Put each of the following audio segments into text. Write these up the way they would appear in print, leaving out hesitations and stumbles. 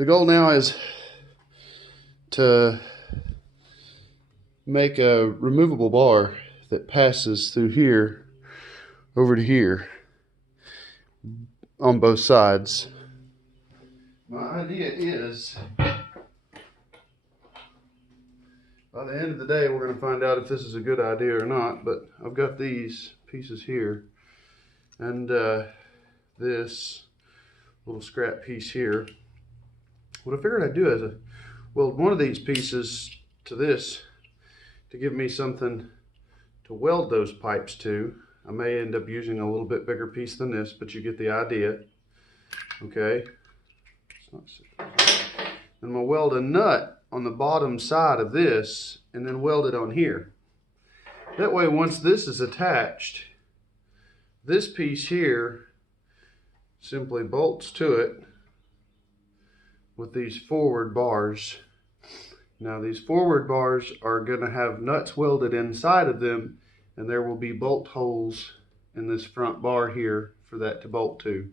The goal now is to make a removable bar that passes through here over to here on both sides. My idea is, by the end of the day, we're going to find out if this is a good idea or not, but I've got these pieces here and this little scrap piece here. What I figured I'd do is weld one of these pieces to this to give me something to weld those pipes to. I may end up using a little bit bigger piece than this, but you get the idea. Okay. I'm going to weld a nut on the bottom side of this and then weld it on here. That way, once this is attached, this piece here simply bolts to it with these forward bars. Now these forward bars are going to have nuts welded inside of them, and there will be bolt holes in this front bar here for that to bolt to.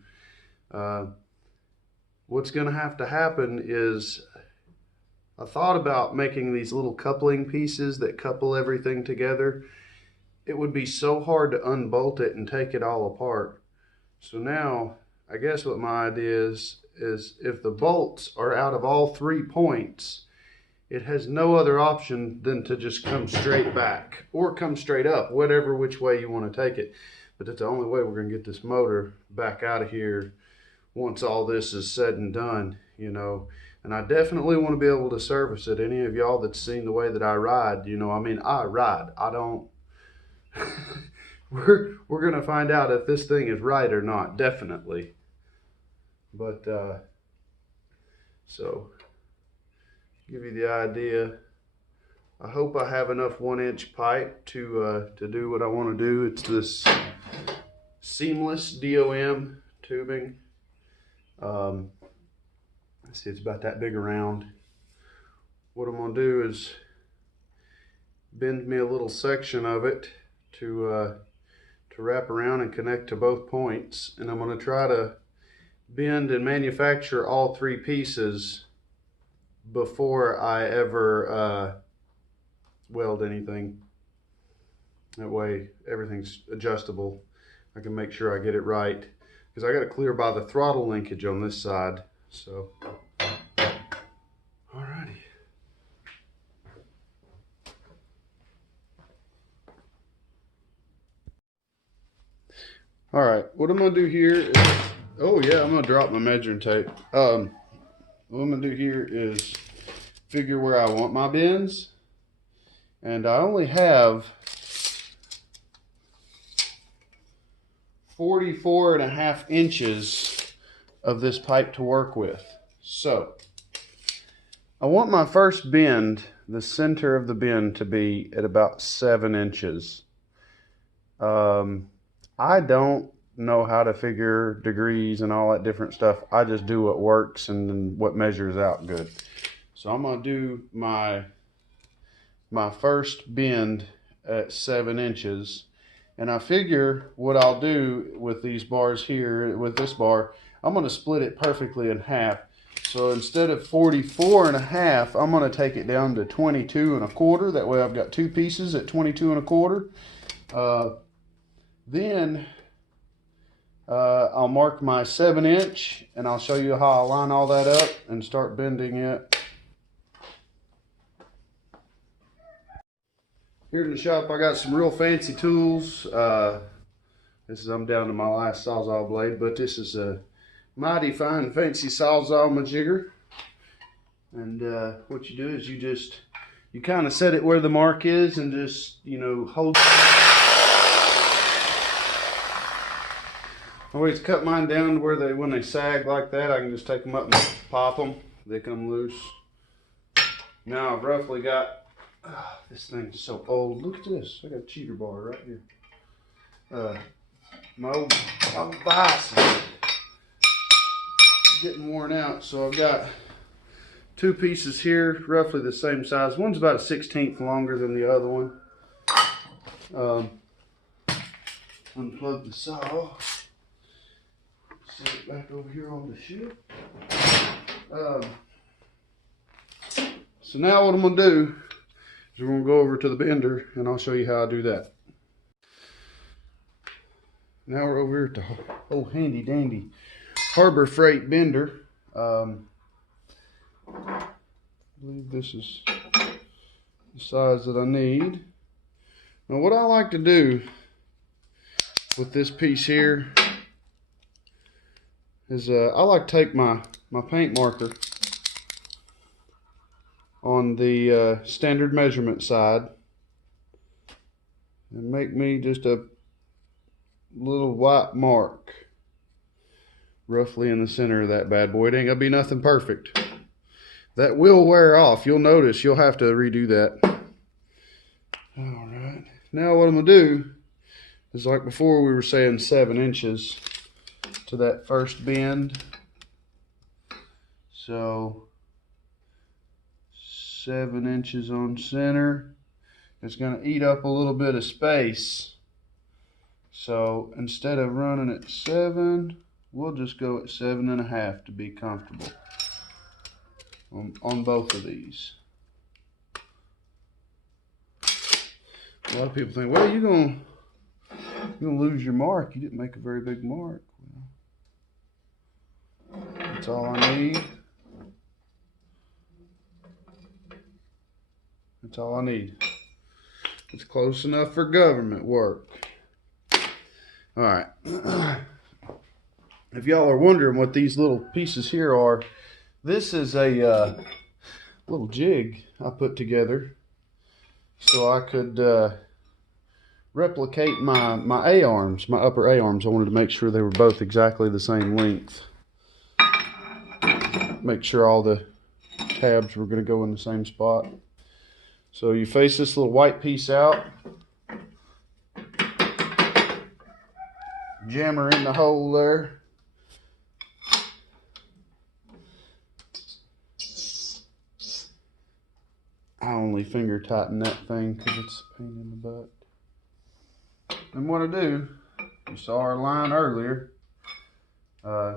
What's going to have to happen is, I thought about making these little coupling pieces that couple everything together. It would be so hard to unbolt it and take it all apart. So now, I guess what my idea is if the bolts are out of all 3 points, it has no other option than to just come straight back or come straight up, whatever which way you want to take it. But that's the only way we're going to get this motor back out of here once all this is said and done, you know. And I definitely want to be able to service it. Any of y'all that's seen the way that I ride, you know, I mean, I ride. I don't... we're going to find out if this thing is right or not, definitely. But, so, give you the idea. I hope I have enough 1-inch pipe to do what I want to do. It's this seamless DOM tubing. See, it's about that big around. What I'm going to do is bend me a little section of it to wrap around and connect to both points, and I'm going to try to bend and manufacture all 3 pieces before I ever weld anything. That way everything's adjustable. I can make sure I get it right, because I got to clear by the throttle linkage on this side. So, alrighty. Alright, what I'm going to do here is, oh yeah, I'm going to drop my measuring tape. What I'm going to do here is figure where I want my bends. And I only have 44.5 inches of this pipe to work with. So, I want my first bend, the center of the bend, to be at about 7 inches. I don't know how to figure degrees and all that different stuff. I just do what works and what measures out good. So I'm going to do my first bend at 7 inches. And I figure what I'll do with these bars here, with this bar, I'm going to split it perfectly in half. So instead of 44.5, I'm going to take it down to 22.25. That way I've got 2 pieces at 22.25. Then I'll mark my 7-inch, and I'll show you how I line all that up and start bending it. Here in the shop, I got some real fancy tools. I'm down to my last Sawzall blade, but this is a mighty fine, fancy Sawzall majigger. And what you do is you kind of set it where the mark is and just, you know, hold. I always cut mine down to where when they sag like that, I can just take them up and pop them. They come loose. Now I've roughly got, this thing's so old. Look at this. I got a cheater bar right here. My old vise is getting worn out, so I've got 2 pieces here, roughly the same size. One's about a 1/16 longer than the other one. Unplug the saw. Set it back over here on the ship. So now what I'm going to do is we're going to go over to the bender and I'll show you how I do that. Now we're over here at the old handy dandy Harbor Freight bender. I believe this is the size that I need. Now what I like to do with this piece here is I like to take my paint marker on the standard measurement side and make me just a little white mark roughly in the center of that bad boy. It ain't gonna be nothing perfect. That will wear off. You'll notice you'll have to redo that. Alright, now what I'm gonna do is, like before we were saying 7 inches to that first bend. So 7 inches on center. It's going to eat up a little bit of space. So instead of running at 7, we'll just go at 7.5 to be comfortable on both of these. A lot of people think, well, you're gonna lose your mark. You didn't make a very big mark. That's all I need. That's all I need. It's close enough for government work. All right. If y'all are wondering what these little pieces here are, this is a little jig I put together so I could replicate my A-arms, my upper A-arms. I wanted to make sure they were both exactly the same length. Make sure all the tabs were going to go in the same spot. So you face this little white piece out, jam her in the hole there. I only finger tighten that thing because it's a pain in the butt. And what I do, you saw our line earlier, I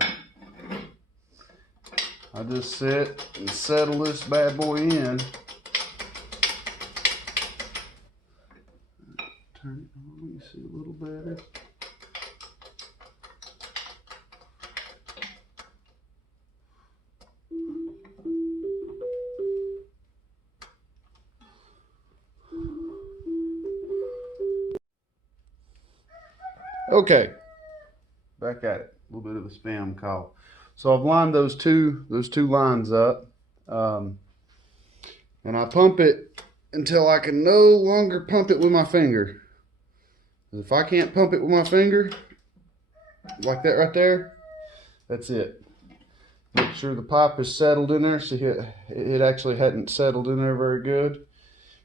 just sit and settle this bad boy in. Turn it on, let me see a little better. Okay, back at it. A little bit of a spam call. So I've lined those two lines up, and I pump it until I can no longer pump it with my finger. If I can't pump it with my finger, like that right there, that's it. Make sure the pipe is settled in there. See, it actually hadn't settled in there very good.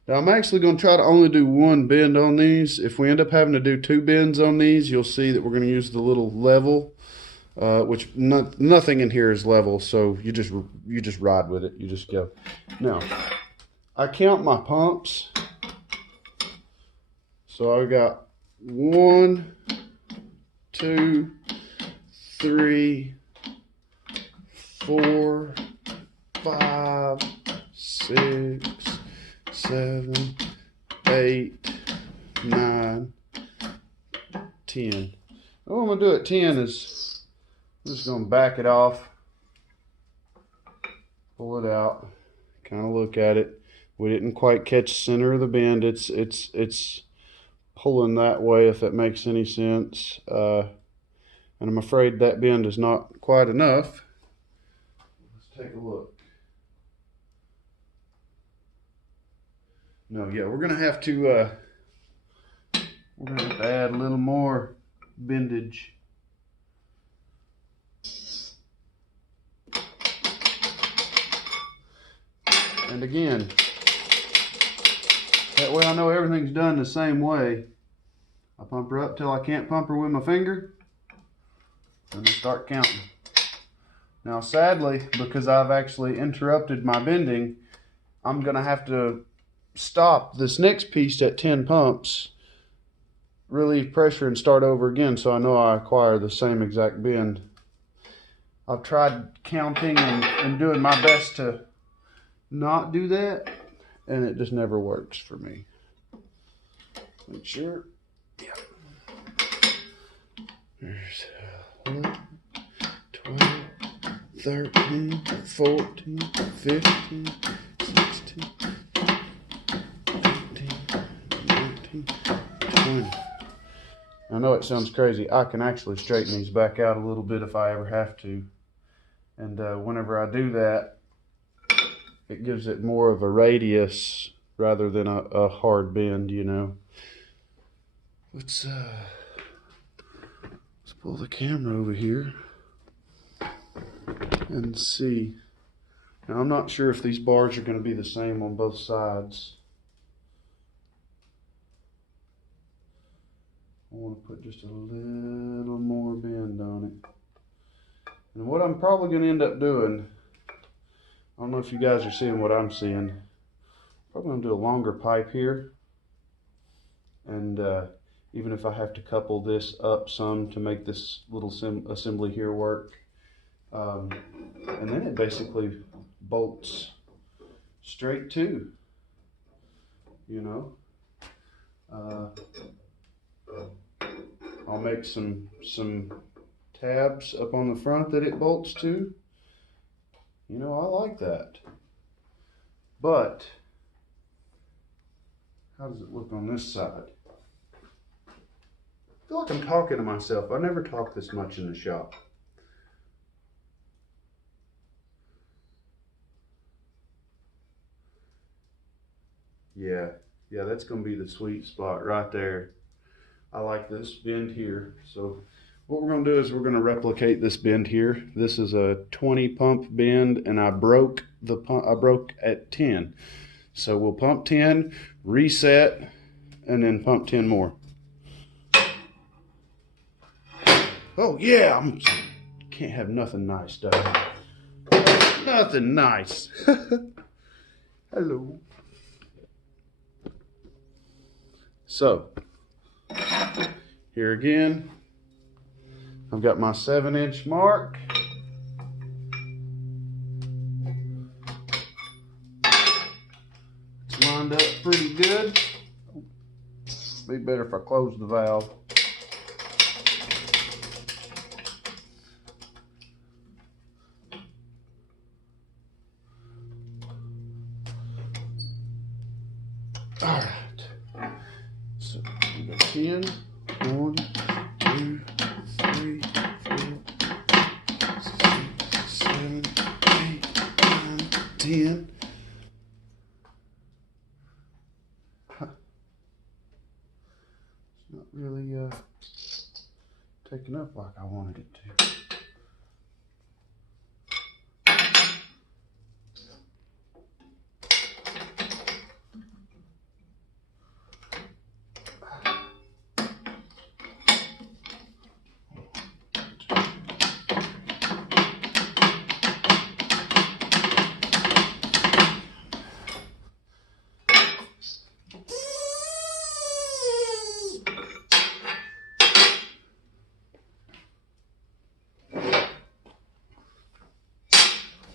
Now I'm actually going to try to only do one bend on these. If we end up having to do 2 bends on these, you'll see that we're going to use the little level, which nothing in here is level, so you just ride with it. You just go. Now, I count my pumps. So I got 1, 2, 3, 4, 5, 6, 7, 8, 9, 10. What I'm going to do at 10 is I'm just going to back it off, pull it out, kind of look at it. We didn't quite catch the center of the bend. It's pulling that way, if that makes any sense. And I'm afraid that bend is not quite enough. Let's take a look. No, yeah, we're gonna have to add a little more bendage. And again, that way I know everything's done the same way. I pump her up till I can't pump her with my finger, and I start counting. Now sadly, because I've actually interrupted my bending, I'm gonna have to stop this next piece at 10 pumps, relieve pressure, and start over again so I know I acquire the same exact bend. I've tried counting and doing my best to not do that, and it just never works for me. Make sure. Yeah. There's 11, 12, 13, 14, 15, 16, 18, 19, 20. I know it sounds crazy. I can actually straighten these back out a little bit if I ever have to. And whenever I do that, it gives it more of a radius rather than a hard bend, you know. Let's pull the camera over here and see. Now I'm not sure if these bars are going to be the same on both sides. I want to put just a little more bend on it. And what I'm probably going to end up doing, I don't know if you guys are seeing what I'm seeing. Probably going to do a longer pipe here. And even if I have to couple this up some to make this little assembly here work. And then it basically bolts straight to, you know. I'll make some tabs up on the front that it bolts to. You know, I like that. But how does it look on this side? I feel like I'm talking to myself. I never talk this much in the shop. Yeah, that's gonna be the sweet spot right there. I like this bend here. So what we're gonna do is we're gonna replicate this bend here. This is a 20 pump bend, and I broke the pump. I broke at 10. So we'll pump 10, reset, and then pump 10 more. Oh yeah, can't have nothing nice done. Nothing nice. Hello. So, here again, I've got my 7-inch mark. It's lined up pretty good. Be better if I close the valve. All right. So we got 10. 1, 2, 3, 4, 6, 7, 8, 9, 10. It's not really taking up like I wanted it to.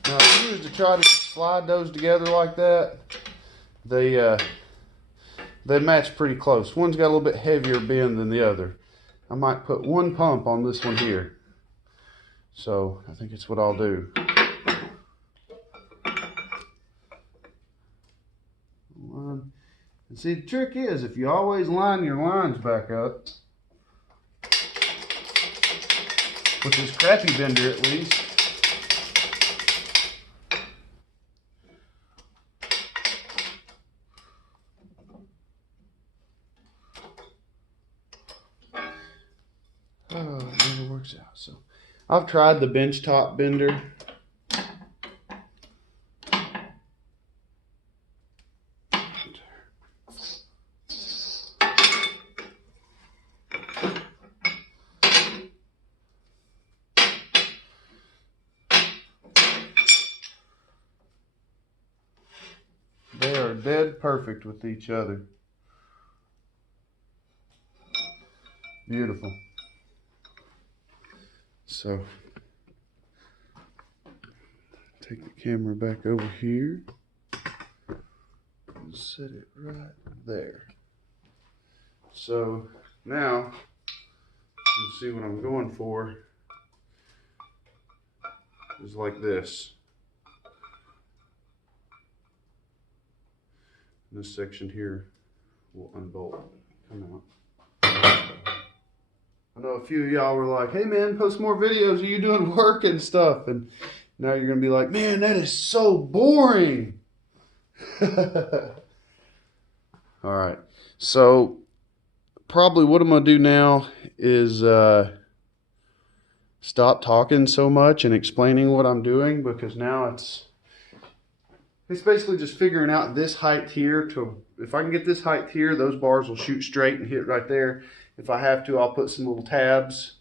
Now, if you was to try to slide those together like that, they match pretty close. One's got a little bit heavier bend than the other. I might put one pump on this one here. So I think it's what I'll do. And see, the trick is if you always line your lines back up, with this crappy bender at least, it never works out. So I've tried the bench top bender. They are dead perfect with each other. Beautiful. So take the camera back over here and set it right there. So now you see what I'm going for is like this. This section here will unbolt, come out. I know a few of y'all were like, hey man, post more videos of you doing work and stuff. And now you're gonna be like, man, that is so boring. All right, so probably what I'm gonna do now is stop talking so much and explaining what I'm doing, because now it's basically just figuring out this height here. If I can get this height here, those bars will shoot straight and hit right there. If I have to, I'll put some little tabs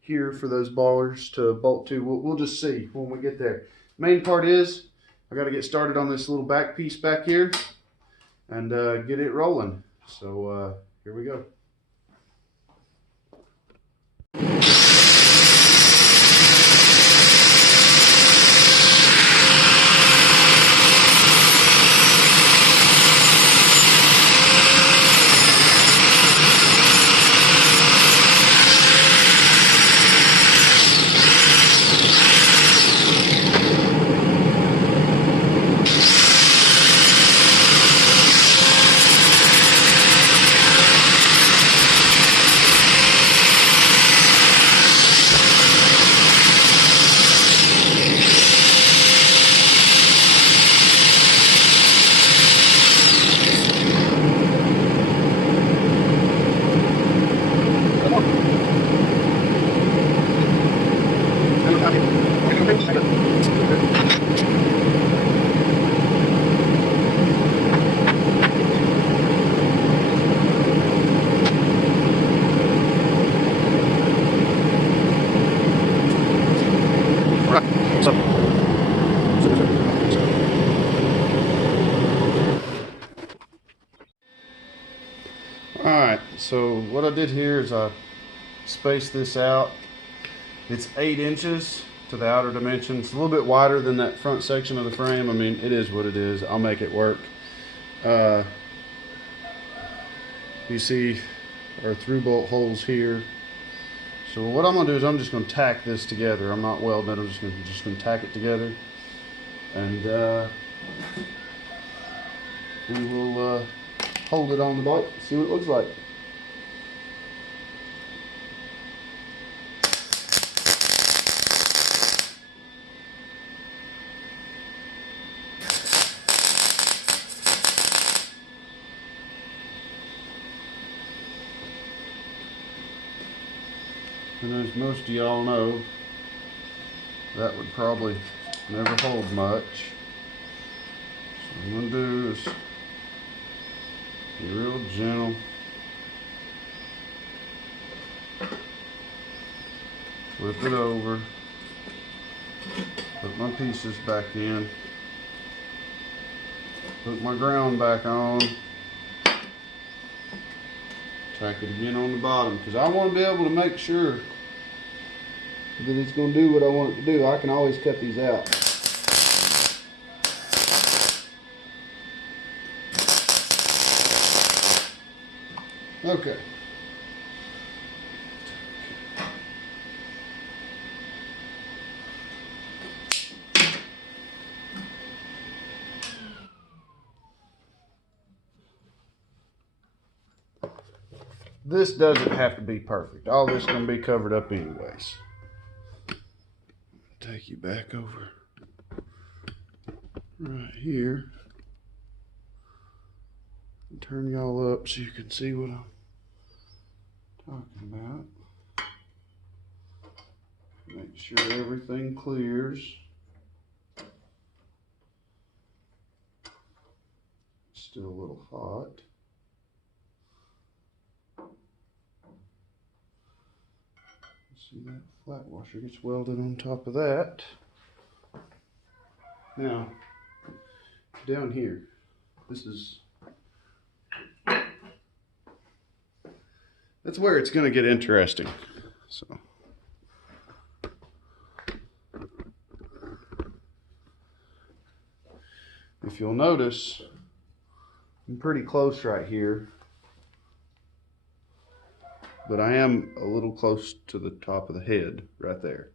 here for those bars to bolt to. We'll just see when we get there. Main part is I got to get started on this little back piece back here and get it rolling. So here we go. Alright, so what I did here is I spaced this out. It's 8 inches to the outer dimension. It's a little bit wider than that front section of the frame. I mean, it is what it is. I'll make it work. You see our through bolt holes here. So what I'm going to do is I'm just going to tack this together. I'm not welding it. I'm just going to tack it together. And we will hold it on the bike, see what it looks like. And as most of y'all know, that would probably never hold much. So what I'm going to do is be real gentle. Flip it over. Put my pieces back in. Put my ground back on. Tack it again on the bottom, because I want to be able to make sure that it's going to do what I want it to do. I can always cut these out. Okay. This doesn't have to be perfect. All this is going to be covered up anyways. Take you back over right here. And turn y'all up so you can see what I'm talking about. Make sure everything clears. It's still a little hot. See that flat washer gets welded on top of that. Now, down here, that's where it's going to get interesting. So, if you'll notice, I'm pretty close right here, but I am a little close to the top of the head right there.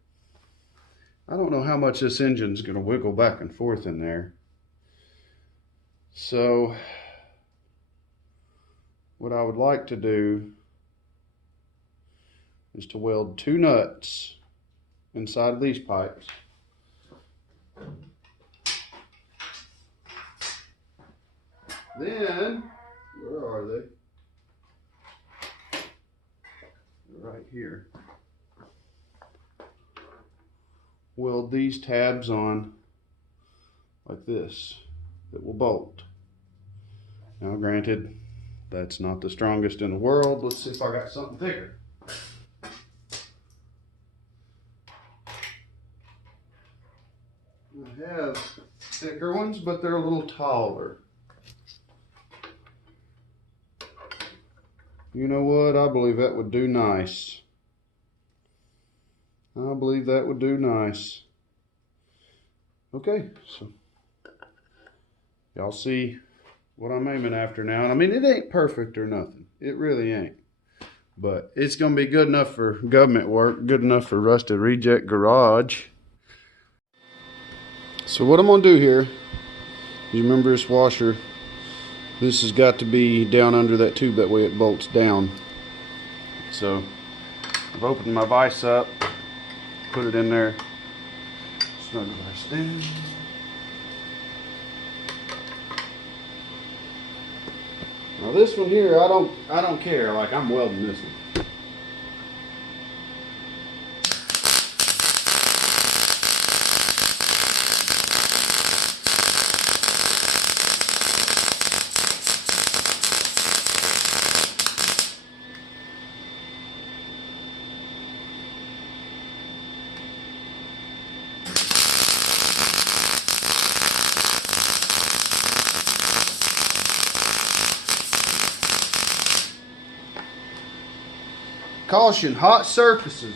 I don't know how much this engine's going to wiggle back and forth in there. So what I would like to do is to weld 2 nuts inside of these pipes. Then, where are they? They're right here. Weld these tabs on like this that will bolt. Now granted, that's not the strongest in the world. Let's see if I got something thicker. I have thicker ones, but they're a little taller. You know what? I believe that would do nice. I believe that would do nice. Okay, so y'all see what I'm aiming after now. And I mean, it ain't perfect or nothing. It really ain't. But it's going to be good enough for government work, good enough for Rusted Reject Garage. So what I'm going to do here, you remember this washer, this has got to be down under that tube, that way it bolts down. So I've opened my vise up, put it in there, snug the vise down. Now this one here, I don't care, like I'm welding this one. Caution, hot surfaces.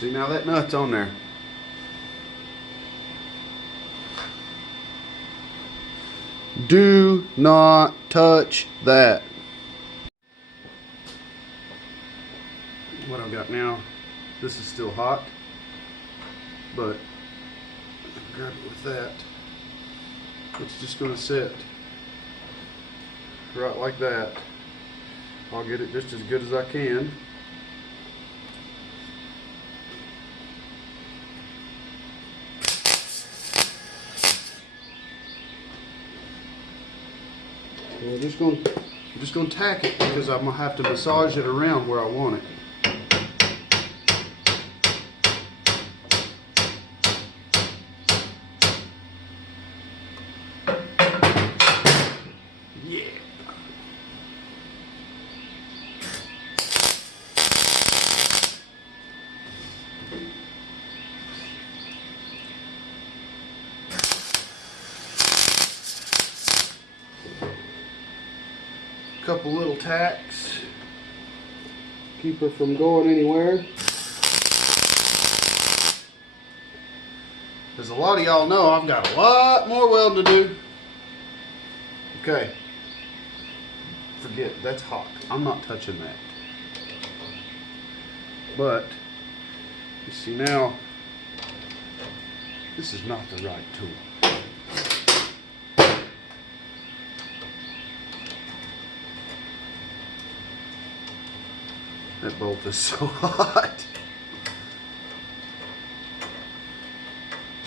See, now that nut's on there. Do not touch that. What I've got now, this is still hot. But grab it with that. It's just going to sit right like that. I'll get it just as good as I can. So I'm just going to tack it because I'm going to have to massage it around where I want it. Couple little tacks, keep her from going anywhere. As a lot of y'all know, I've got a lot more welding to do. Okay, forget, that's hot. I'm not touching that. But you see now, this is not the right tool. That bolt is so hot.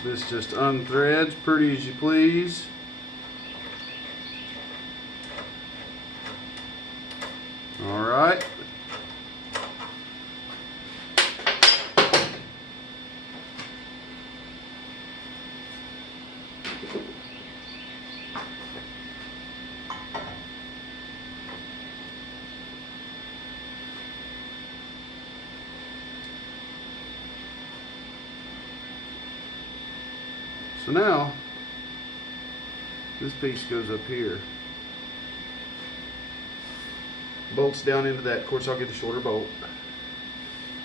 This just unthreads pretty as you please. All right. So now, this piece goes up here. bolts down into that. Of course, I'll get a shorter bolt.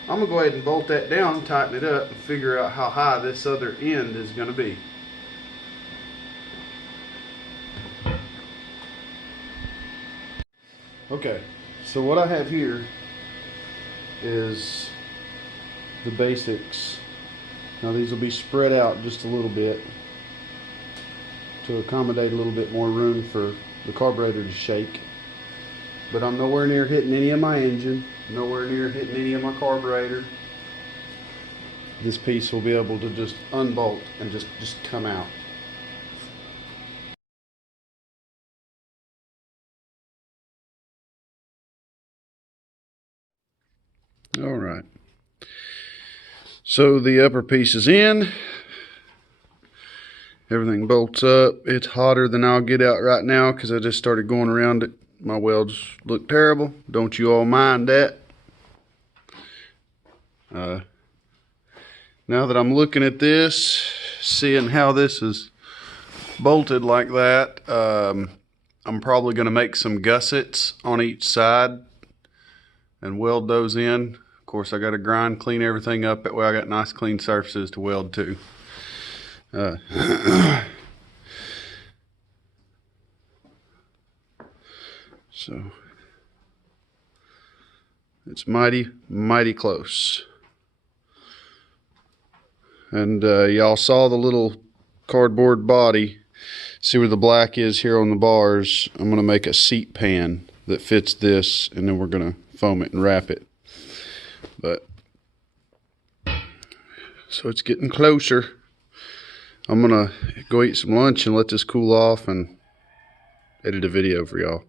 I'm gonna go ahead and bolt that down, tighten it up, and figure out how high this other end is gonna be. Okay, so what I have here is the basics. Now these will be spread out just a little bit to accommodate a little bit more room for the carburetor to shake. But I'm nowhere near hitting any of my engine, nowhere near hitting any of my carburetor. This piece will be able to just unbolt and just come out. All right. So the upper piece is in. Everything bolts up. It's hotter than I'll get out right now because I just started going around it. My welds look terrible. Don't you all mind that. Now that I'm looking at this, seeing how this is bolted like that, I'm probably going to make some gussets on each side and weld those in. Of course, I got to grind, clean everything up. That way I got nice clean surfaces to weld to. So it's mighty close. And y'all saw the little cardboard body. See where the black is here on the bars? I'm going to make a seat pan that fits this, and then we're going to foam it and wrap it. But so it's getting closer. I'm going to go eat some lunch and let this cool off and edit a video for y'all.